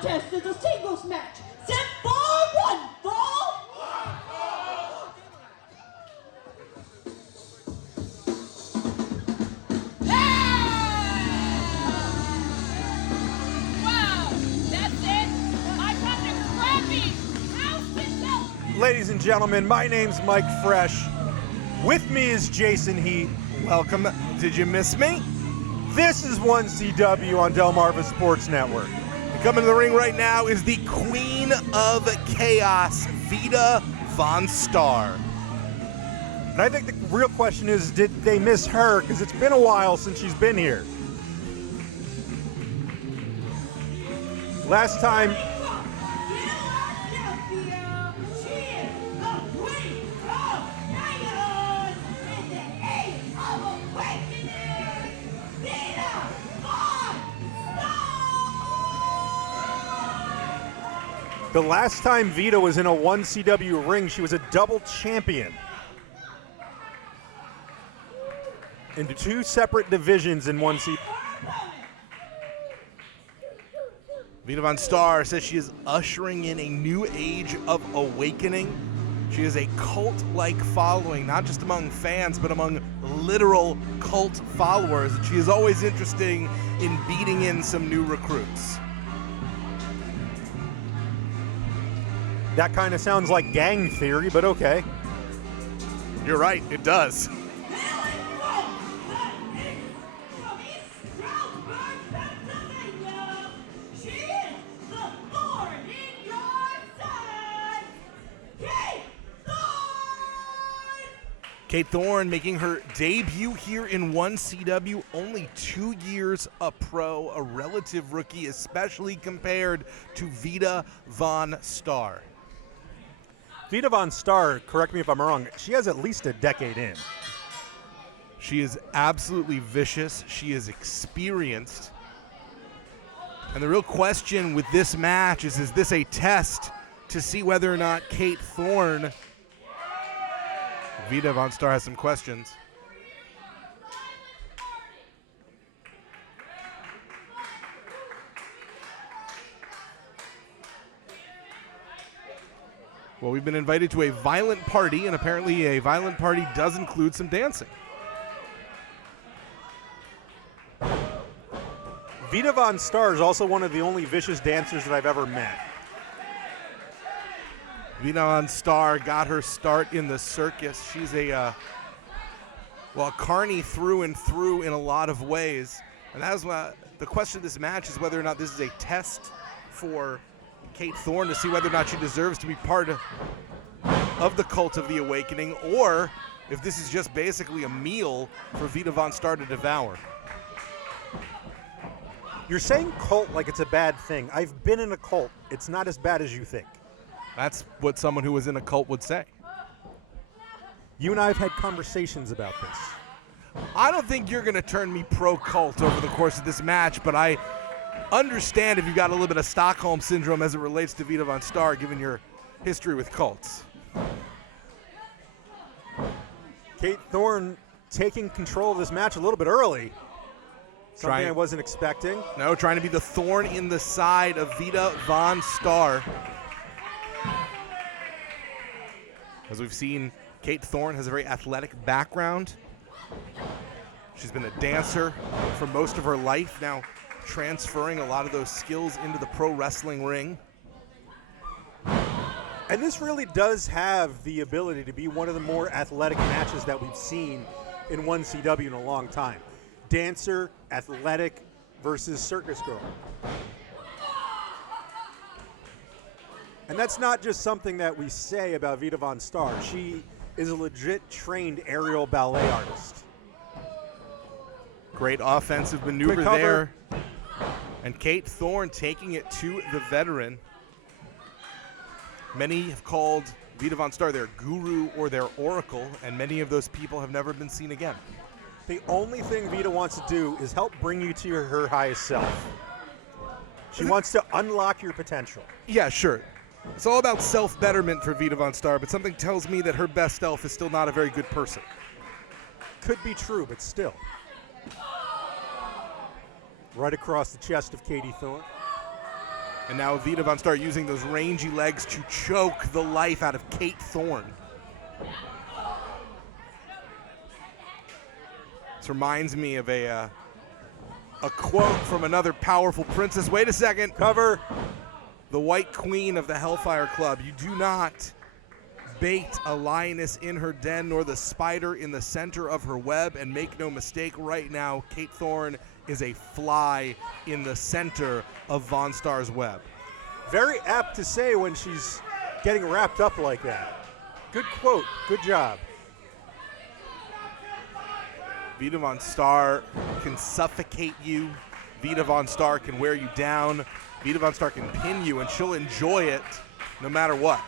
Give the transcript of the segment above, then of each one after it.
contest is a singles match. Set for one fall. Wow, that's it. I got the crappy house to celebrate. Ladies and gentlemen, my name's Mike Fresh. With me is Jason Heat. Welcome. Did you miss me? This is 1CW on Delmarva Sports Network. Coming to the ring right now is the Queen of Chaos, Vita Von Starr. And I think the real question is, did they miss her? Because it's been a while since she's been here. Last time, the last time Vita was in a 1CW ring, she was a double champion in two separate divisions in 1CW. Vita Von Starr says she is ushering in a new age of awakening. She has a cult-like following, not just among fans, but among literal cult followers. She is always interested in beating in some new recruits. That kind of sounds like gang theory, but okay. You're right, it does. Kate Thorne making her debut here in 1CW, only 2 years a pro, a relative rookie, especially compared to Vita Von Starr. Vita Von Starr, correct me if I'm wrong, she has at least a decade in. She is absolutely vicious. She is experienced. And the real question with this match is this a test to see whether or not Kate Thorne... Vita Von Starr has some questions. Well, we've been invited to a violent party, and apparently a violent party does include some dancing. Vita Von Starr is also one of the only vicious dancers that I've ever met. Vita Von Starr got her start in the circus. She's a carny through and through in a lot of ways. And that is the question of this match is whether or not this is a test for Kate Thorne to see whether or not she deserves to be part of the cult of the awakening, or if this is just basically a meal for Vita Von Starr to devour. You're saying cult like it's a bad thing. I've been in a cult. It's not as bad as you think. That's what someone who was in a cult would say. You and I have had conversations about this. I don't think you're going to turn me pro-cult over the course of this match, but I understand if you've got a little bit of Stockholm Syndrome as it relates to Vita Von Starr, given your history with cults. Kate Thorne taking control of this match a little bit early. Something I wasn't expecting. No, trying to be the thorn in the side of Vita Von Starr. As we've seen, Kate Thorne has a very athletic background. She's been a dancer for most of her life, now transferring a lot of those skills into the pro wrestling ring. And this really does have the ability to be one of the more athletic matches that we've seen in 1CW in a long time. Dancer, athletic versus circus girl. And that's not just something that we say about Vita Von Starr. She is a legit trained aerial ballet artist. Great offensive maneuver there. And Kate Thorne taking it to the veteran. Many have called Vita Von Starr their guru or their oracle, and many of those people have never been seen again. The only thing Vita wants to do is help bring you to her highest self. She wants to unlock your potential. Yeah, sure. It's all about self-betterment for Vita Von Starr, but something tells me that her best self is still not a very good person. Could be true, but still. Right across the chest of Katie Thorne. And now Vita Von Starr using those rangy legs to choke the life out of Kate Thorne. This reminds me of a quote from another powerful princess. Wait a second. Cover. The White Queen of the Hellfire Club. You do not bait a lioness in her den nor the spider in the center of her web, and make no mistake, right now Kate Thorne is a fly in the center of Von Starr's web. Very apt to say when she's getting wrapped up like that. Good quote. Good job. Vita Von Starr can suffocate you. Vita Von Starr can wear you down. Vita Von Starr can pin you, and she'll enjoy it no matter what.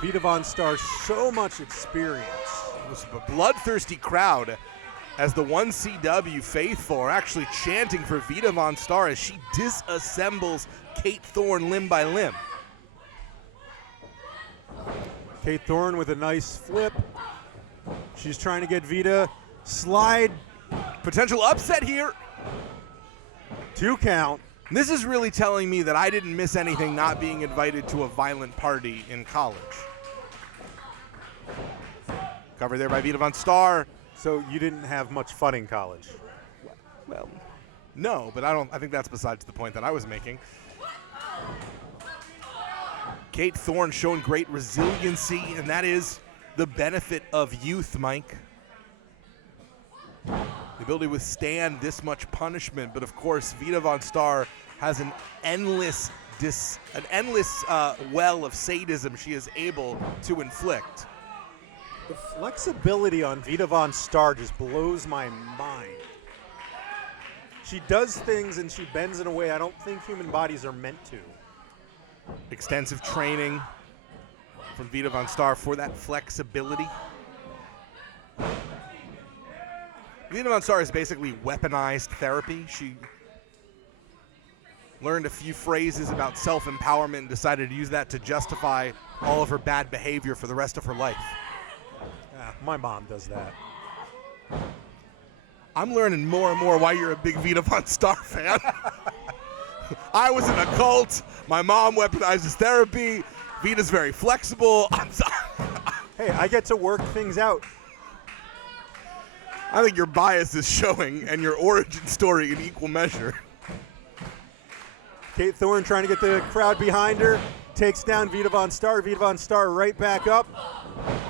Vita Von Starr, so much experience. It was a bloodthirsty crowd as the 1CW faithful are actually chanting for Vita Von Starr as she disassembles Kate Thorne limb by limb. Kate Thorne with a nice flip. She's trying to get Vita. Slide. Potential upset here. 2 count. This is really telling me that I didn't miss anything not being invited to a violent party in college. Cover there by Vita Von Starr. So you didn't have much fun in college? Well, no, but I think that's besides the point that I was making. Kate Thorne showing great resiliency, and that is the benefit of youth, Mike. The ability to withstand this much punishment, but of course, Vita Von Starr has an endless well of sadism she is able to inflict. The flexibility on Vita Von Starr just blows my mind. She does things and she bends in a way I don't think human bodies are meant to. Extensive training from Vita Von Starr for that flexibility. Vita Von Starr is basically weaponized therapy. She learned a few phrases about self-empowerment and decided to use that to justify all of her bad behavior for the rest of her life. Yeah, my mom does that. I'm learning more and more why you're a big Vita Von Starr fan. I was in a cult. My mom weaponizes therapy. Vita's very flexible. I'm sorry. Hey, I get to work things out. I think your bias is showing and your origin story in equal measure. Kate Thorne trying to get the crowd behind her. Takes down Vita Von Starr. Vita Von Starr right back up.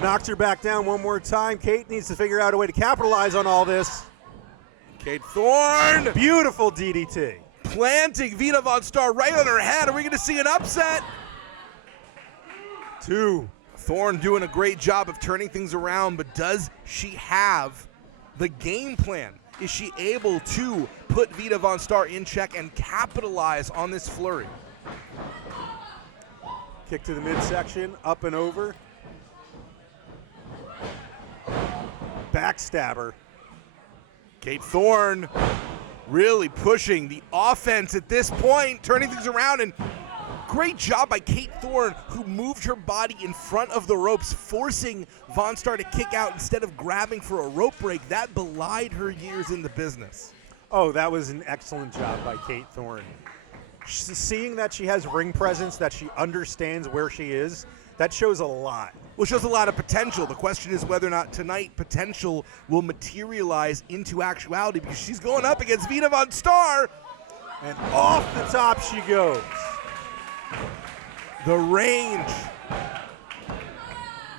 Knocks her back down one more time. Kate needs to figure out a way to capitalize on all this. Kate Thorne. Beautiful DDT. Planting Vita Von Starr right on her head. Are we going to see an upset? 2. Thorne doing a great job of turning things around, but does she have the game plan? Is she able to put Vita Von Starr in check and capitalize on this flurry? Kick to the midsection, up and over. Backstabber. Kate Thorne really pushing the offense at this point, turning things around, and great job by Kate Thorne, who moved her body in front of the ropes, forcing Von Starr to kick out instead of grabbing for a rope break. That belied her years in the business. Oh, that was an excellent job by Kate Thorne. Seeing that she has ring presence, that she understands where she is, that shows a lot. Well, it shows a lot of potential. The question is whether or not tonight potential will materialize into actuality, because she's going up against Vita Von Starr. And off the top she goes. The range.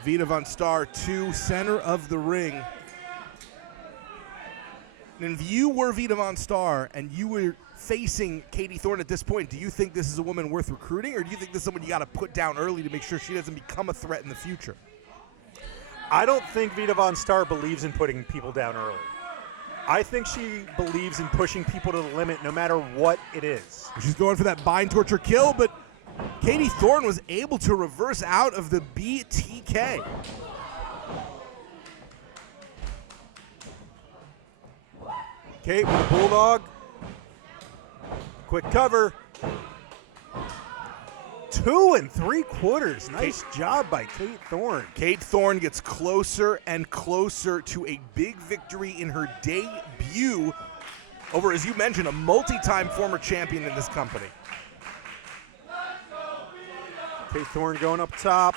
Vita Von Starr to center of the ring. And if you were Vita Von Starr and you were facing Katie Thorne at this point, do you think this is a woman worth recruiting, or do you think this is someone you got to put down early to make sure she doesn't become a threat in the future? I don't think Vita Von Starr believes in putting people down early. I think she believes in pushing people to the limit no matter what it is. She's going for that bind, torture, kill, but Katie Thorne was able to reverse out of the BTK. Kate with a bulldog. Quick cover. 2 3/4. Nice job by Kate Thorne. Kate Thorne gets closer and closer to a big victory in her debut over, as you mentioned, a multi-time former champion in this company. Okay, Thorne going up top.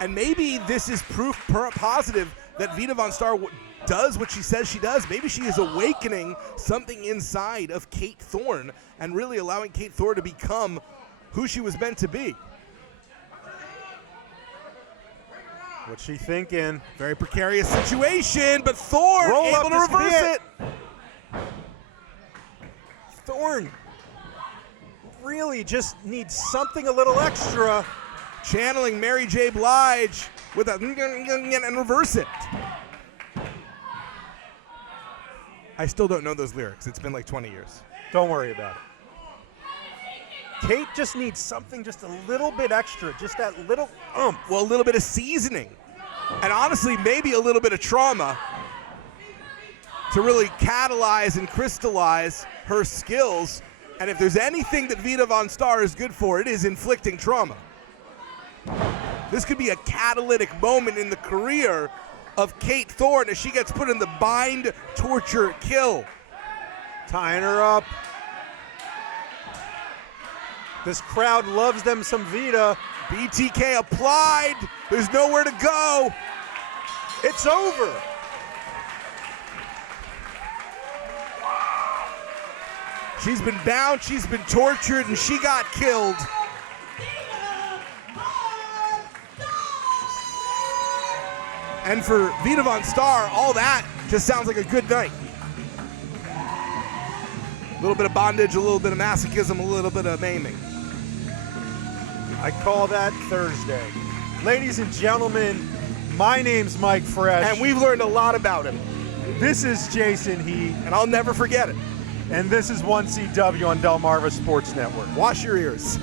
And maybe this is proof positive that Vita Von Starr does what she says she does. Maybe she is awakening something inside of Kate Thorne and really allowing Kate Thorne to become who she was meant to be. What's she thinking? Very precarious situation, but Thorne Roll able up, to this reverse could be it. Thorne really just needs something a little extra. Channeling Mary J. Blige with a and reverse it. I still don't know those lyrics. It's been like 20 years. Don't worry about it. Kate just needs something just a little bit extra, just that little Well, a little bit of seasoning. And honestly, maybe a little bit of trauma to really catalyze and crystallize her skills. And if there's anything that Vita Von Starr is good for, it is inflicting trauma. This could be a catalytic moment in the career of Kate Thorne as she gets put in the bind, torture, kill. Tying her up. This crowd loves them some Vita. BTK applied. There's nowhere to go. It's over. She's been bound, she's been tortured, and she got killed. And for Vita Von Starr, all that just sounds like a good night. A little bit of bondage, a little bit of masochism, a little bit of maiming. I call that Thursday. Ladies and gentlemen, my name's Mike Fresh. And we've learned a lot about him. This is Jason He. And I'll never forget it. And this is 1CW on Delmarva Sports Network. Wash your ears.